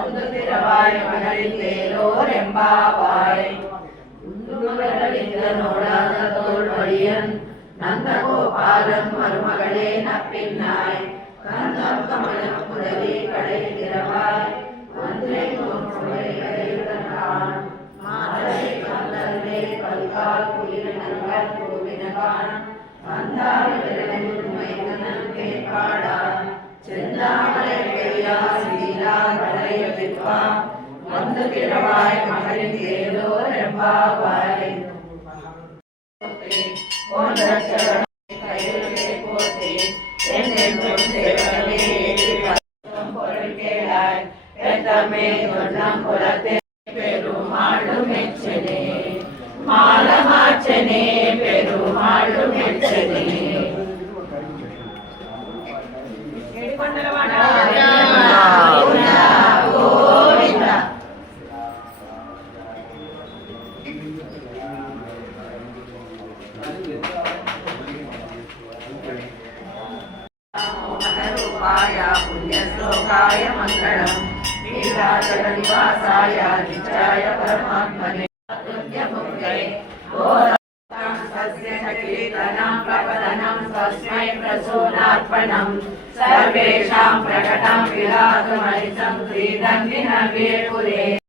ಒಂದು ತಿರವಾಯ ಮಗಳಿಂದೇಲೋರೆಂಬಾವಾಯ್ ನೋಡಾದ ತೋಳ್ವಳಿಯನ್ நந்தகோபாலன் மருமகளே நப்பின்னாய் கந்தம் கமலம் புதவி கடை திறவாய் ஒன்றை தோன்றுடையதான் மாதரை கந்தலே பல்கால் குயிரினங்கள் பூவினகான் வந்தாள் மைதனன் கேட்பாடான் செந்தாமரை பெரியா சீலா வளைய விற்பா வந்து திறவாய் மகளின் ஏதோர் எம்பாவாய் பெருமாளு மெச்சனே மாலமாச்சனே பெருமாளு மெச்சனே पुण्यश्लोकाय मंगलम नीलाचलनिवासाय नित्याय परमात्मने तस्मै प्रसूनार्पणं सर्वेषां प्रकटं विलासमनितं श्रीधन्विनव्ये पुरे।